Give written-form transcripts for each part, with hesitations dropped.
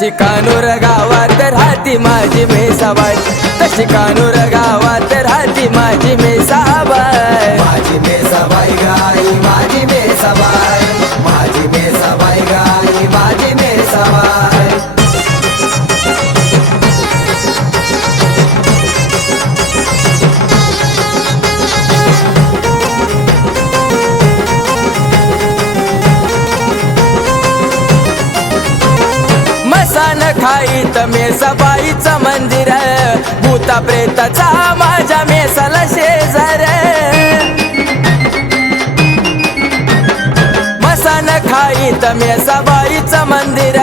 तशी कानूर गावात राहती माझी मेसाबाई, तशी कानूर गावात राहती माझी मेसाबाई, माझी मेसाबाई गाई माझी मेसाबाई, माझी मेसाबाई गाई माझी मेसाबाई। मसान खाईत मेसाबाईचं मंदिर, भूता प्रेताचा माझ्या मेसाला शेजार, मसान खाईत मेसाबाईचं मंदिर,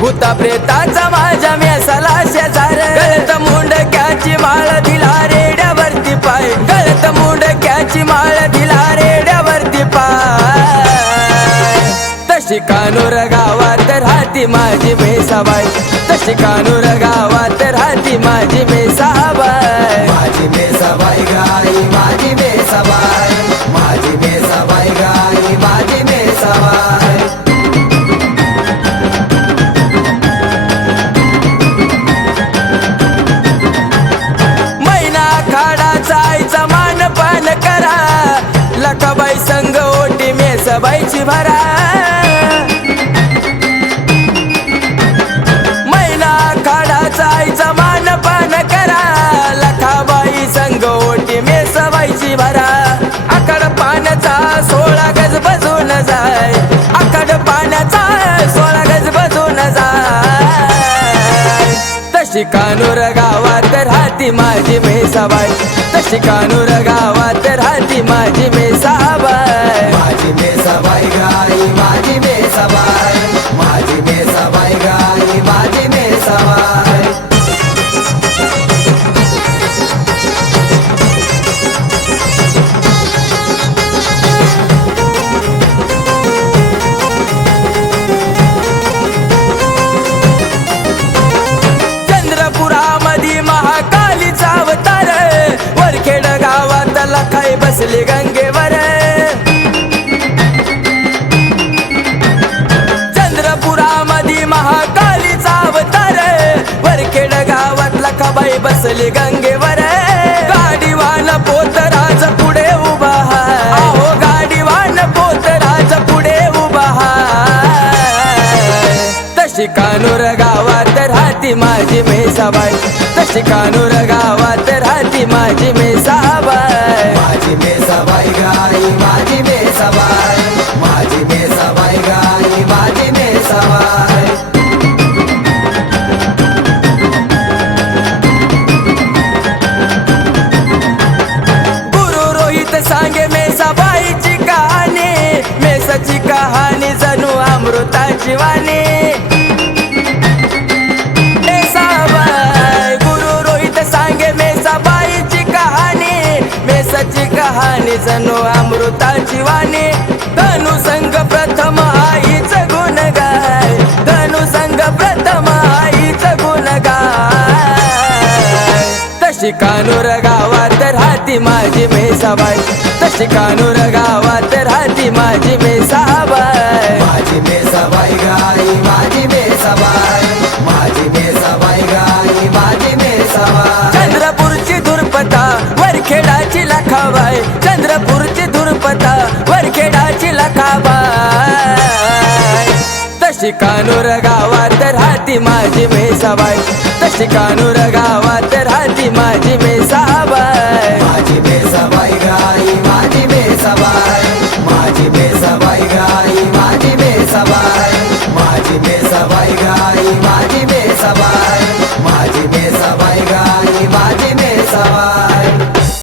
भूता प्रेताचा माझ्या मेसाला शेजार। गळत मुंडक्याची माळ दिला रेड्यावरती पाय, गळत मुंडक्याची माळ दिला रेड्यावरती पाय, तशी कानूर गावात राहती माझी मेसाबाई, तशी कानूर गावात राहती माझी मेसाबाई, माझी मेसाबाई गाई माझी मेसाबाई, माझी मेसाबाई गाई माझी मेसाबाई। मैना खाडाचा आईचा मानपान करा, लखाबाई संग ओटी मेसाबाईची भरा, मैना खाडाचा आईचा मानपान करा, लखाबाई संग ओटी मेसाबाईची भरा। आकड पाण्याचा 16 गज बजून जाय, आकड पाण्याचा 16 गज बजून जाय, तशी कानूर गावात राहती माझी मेसाबाई, तशी कानूर गावात राहती माझी मेसाबाई, माझी मेसाबाई गाई माझी मेसाबाई, माझी मेसाबाई गाई माझी मेसाबाई। चंद्रपुरामधी महाकालीचा अवतार, वरखेड गावात लखाई बसली गंगेवर, चंद्रपुरामधी महाकालीचा अवतार, वरखेड गावात लखाबाई बसली गंगेवर। गाडीवान पोतराज पुढे उभा हाय, अहो गाडीवान पोतराज पुढे उभा हाय, तशी कानूर गावात राहती माझी मेसाबाई, तशी कानूर गावात राहती माझी मेसाबाई, माझी मेसाबाई गाई माझी मेसाबाई, माझी मेसाबाई गाई माझी मेसाबाई। गुरु रोहित सांगे मेसाबाईची कहाणी, मेसाची कहाणी जणू अमृताची वाणी, मेसाबाई गुरु रोहित सांगे मेसाबाईची कहाणी, मेसाची कहाणी जणू अमृताची वाणी। धनु संग प्रथम आईचं गुण गाय, धनु संग प्रथम आईचं गुण गाय, तशी कानूर गावात राहती माझी मेसाबाई, तशी कानूर गावात राहती माझी मेसाबाई, माझी मेसाबाई गाई माझी मेसाबाई, माझी मेसाबाई गाई माझी मेसाबाई। चंद्रपूरची धुरपता वरखेडाची लखाबाई, चंद्रपूरची धुरपता वरखेडाची लखाबाई, तशी कानूर गावात राहती माझी मेसाबाई, तशी कानूर गावात राहती माझी मेसाबाई, माझी मेसाबाई गाई माझी मेसाबाई।